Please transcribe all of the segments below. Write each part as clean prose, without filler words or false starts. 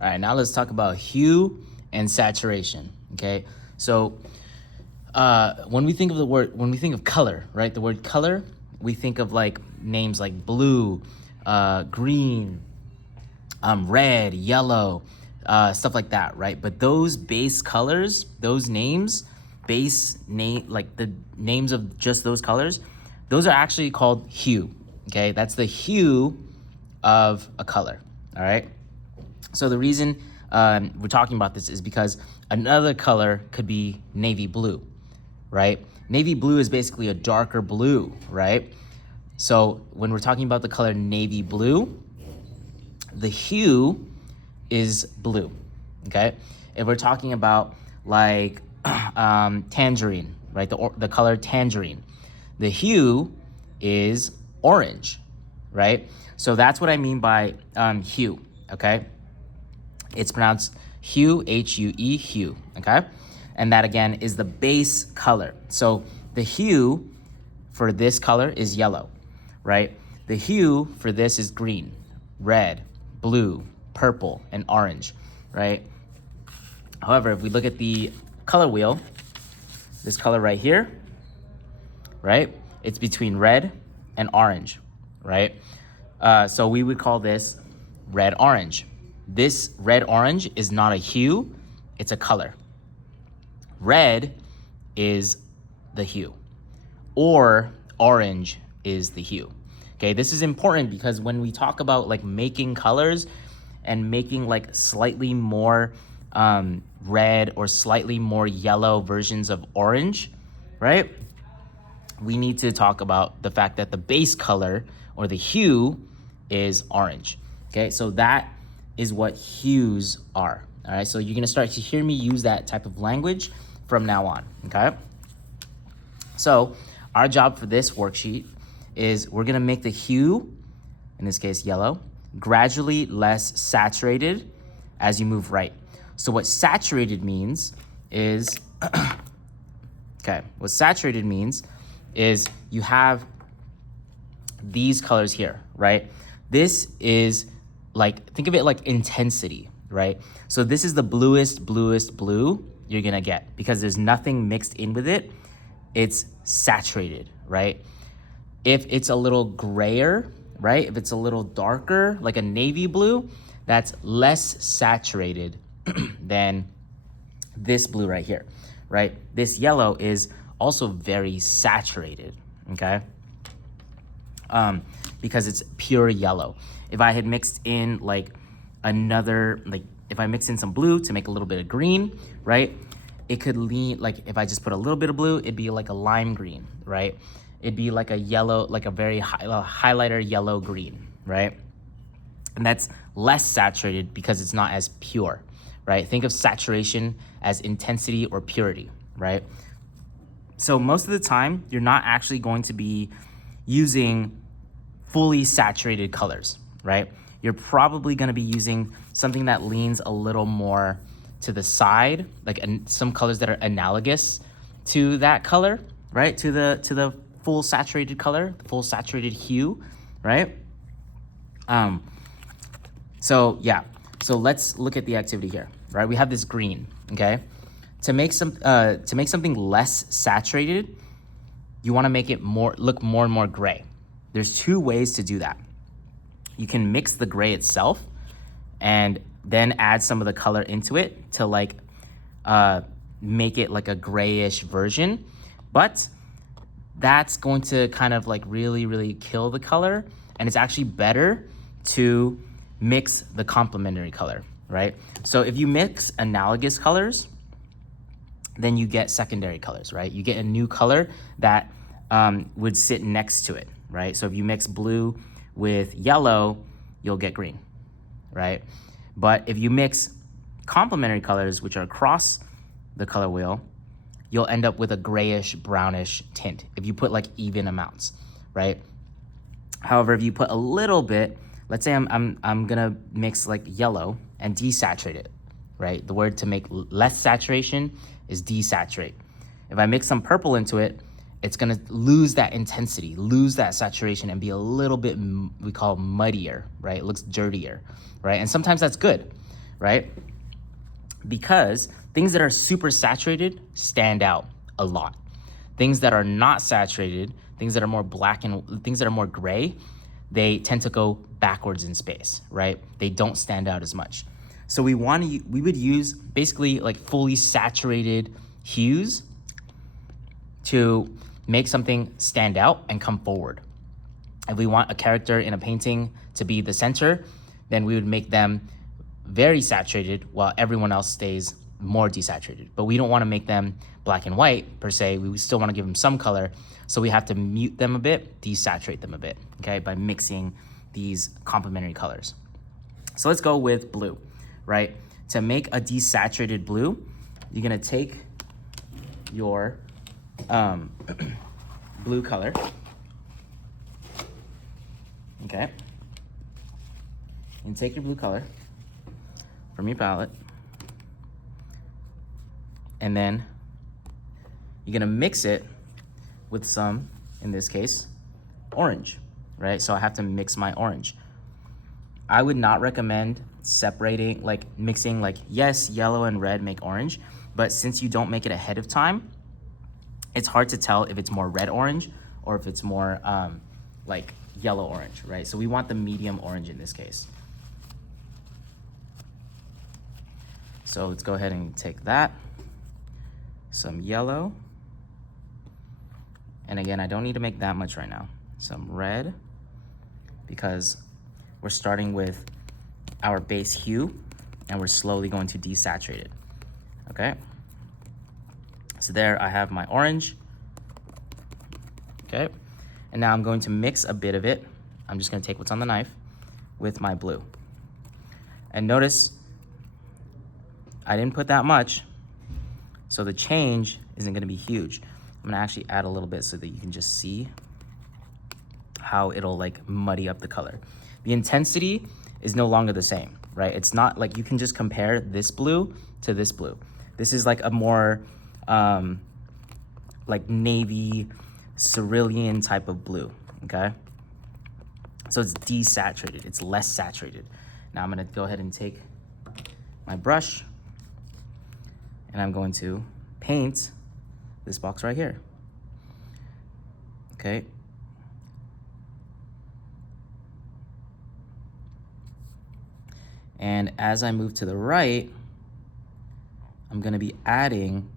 All right, now let's talk about hue and saturation, okay? So when we think of color, right? The word color, we think of like names like blue, green, red, yellow, stuff like that, right? But those base colors, those names, like the names of just those colors, those are actually called hue, okay? That's the hue of a color, all right? So the reason we're talking about this is because another color could be navy blue, right? Navy blue is basically a darker blue, right? So when we're talking about the color navy blue, the hue is blue, okay? If we're talking about like tangerine, right? The color tangerine, the hue is orange, right? So that's what I mean by hue, okay? It's pronounced hue, H-U-E, hue, okay? And that again is the base color. So the hue for this color is yellow, right? The hue for this is green, red, blue, purple, and orange, right? However, if we look at the color wheel, this color right here, right? It's between red and orange, right? So we would call this red-orange. This red-orange is not a hue, it's a color. Red is the hue, or orange is the hue. Okay, this is important because when we talk about like making colors and making like slightly more red or slightly more yellow versions of orange, right? We need to talk about the fact that the base color or the hue is orange. Okay, so that is what hues are. All right, so you're gonna start to hear me use that type of language from now on, okay? So our job for this worksheet is we're gonna make the hue, in this case yellow, gradually less saturated as you move right. So what saturated means is, what saturated means is you have these colors here, right? This is like, think of it like intensity, right? So this is the bluest blue you're gonna get because there's nothing mixed in with it. It's saturated, right? If it's a little grayer, right? If it's a little darker, like a navy blue, that's less saturated than this blue right here, right? This yellow is also very saturated, okay? Because it's pure yellow. If I had mixed in like if I mixed in some blue to make a little bit of green, right? It could lean, like if I just put a little bit of blue, it'd be like a lime green, right? It'd be like a yellow, like a very highlighter yellow green, right? And that's less saturated because it's not as pure, right? Think of saturation as intensity or purity, right? So most of the time, you're not actually going to be using fully saturated colors, right? You're probably gonna be using something that leans a little more to the side, like some colors that are analogous to that color, right? To the full saturated color, full saturated hue, right? So let's look at the activity here, right? We have this green, okay? To make something less saturated, you wanna make it look more and more gray. There's two ways to do that. You can mix the gray itself and then add some of the color into it to like make it like a grayish version, but that's going to kind of like really kill the color, and it's actually better to mix the complementary color, right? So if you mix analogous colors, then you get secondary colors, right? You get a new color that would sit next to it, right? So if you mix blue with yellow, you'll get green, right? But if you mix complementary colors, which are across the color wheel, you'll end up with a grayish, brownish tint if you put like even amounts, right? However, if you put a little bit, let's say I'm gonna mix like yellow and desaturate it, right? The word to make less saturation is desaturate. If I mix some purple into it, it's gonna lose that intensity, lose that saturation, and be a little bit, we call muddier, right? It looks dirtier, right? And sometimes that's good, right? Because things that are super saturated stand out a lot. Things that are not saturated, things that are more black and things that are more gray, they tend to go backwards in space, right? They don't stand out as much. So we would use basically like fully saturated hues to make something stand out and come forward. If we want a character in a painting to be the center, then we would make them very saturated while everyone else stays more desaturated. But we don't want to make them black and white per se. We still want to give them some color. So we have to mute them a bit, desaturate them a bit, okay, by mixing these complementary colors. So let's go with blue, right? To make a desaturated blue, you're gonna take your blue color, okay? And take your blue color from your palette, and then you're gonna mix it with some, in this case, orange, right? So I have to mix my orange. I would not recommend separating, like mixing, like yes, yellow and red make orange, but since you don't make it ahead of time, it's hard to tell if it's more red orange or if it's more like yellow orange, right? So we want the medium orange in this case. So let's go ahead and take that, some yellow, and again, I don't need to make that much right now. Some red, because we're starting with our base hue and we're slowly going to desaturate it, okay? So there I have my orange, okay? And now I'm going to mix a bit of it. I'm just gonna take what's on the knife with my blue. And notice I didn't put that much, so the change isn't gonna be huge. I'm gonna actually add a little bit so that you can just see how it'll like muddy up the color. The intensity is no longer the same, right? It's not like you can just compare this blue to this blue. This is like a more like navy, cerulean type of blue, okay? So it's desaturated, it's less saturated. Now I'm gonna go ahead and take my brush and I'm going to paint this box right here, okay? And as I move to the right, I'm gonna be adding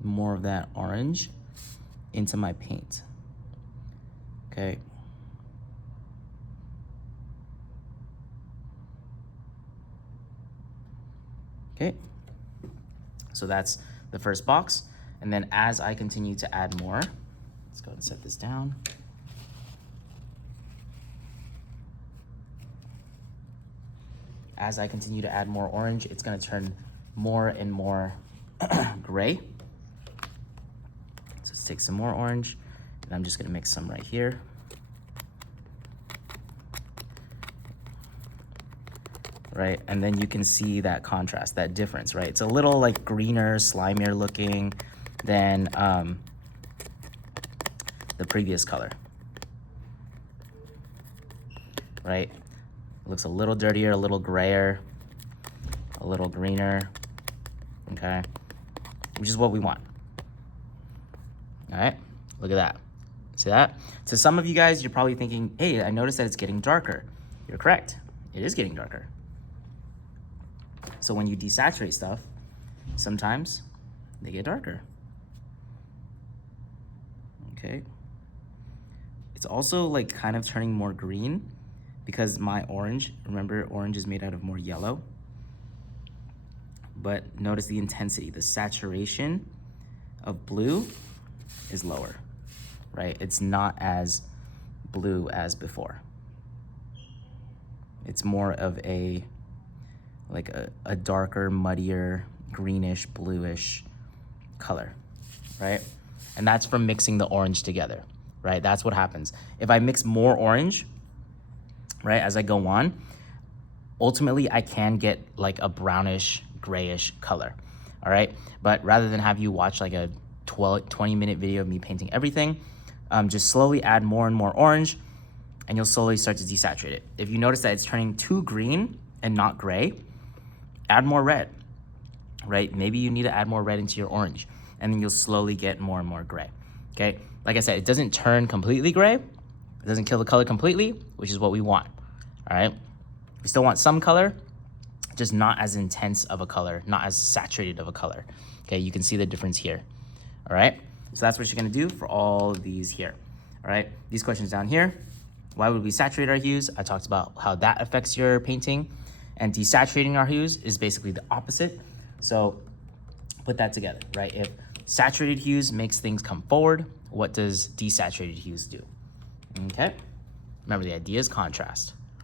more of that orange into my paint, okay? Okay, so that's the first box. And then as I continue to add more, let's go ahead and set this down. As I continue to add more orange, it's gonna turn more and more gray. So let's take some more orange, and I'm just gonna mix some right here. Right, and then you can see that contrast, that difference, right? It's a little like greener, slimier looking than the previous color, right? It looks a little dirtier, a little grayer, a little greener, okay? Which is what we want. All right, look at that. See that? To some of you guys, you're probably thinking, hey, I noticed that it's getting darker. You're correct, it is getting darker. So when you desaturate stuff, sometimes they get darker. Okay. It's also like kind of turning more green because my orange, remember orange is made out of more yellow. But notice the intensity, the saturation of blue is lower, right? It's not as blue as before. It's more of a like a darker, muddier, greenish, bluish color, right? And that's from mixing the orange together, right? That's what happens. If I mix more orange, right, as I go on, ultimately I can get like a brownish, grayish color, all right? But rather than have you watch like a 20-minute video of me painting everything, just slowly add more and more orange and you'll slowly start to desaturate it. If you notice that it's turning too green and not gray, add more red, right? Maybe you need to add more red into your orange, and then you'll slowly get more and more gray, okay? Like I said, it doesn't turn completely gray. It doesn't kill the color completely, which is what we want, all right? We still want some color, just not as intense of a color, not as saturated of a color, okay? You can see the difference here, all right? So that's what you're gonna do for all of these here, all right? These questions down here, why would we saturate our hues? I talked about how that affects your painting, and desaturating our hues is basically the opposite. So put that together, right? If saturated hues makes things come forward, what does desaturated hues do? Okay, remember the idea is contrast.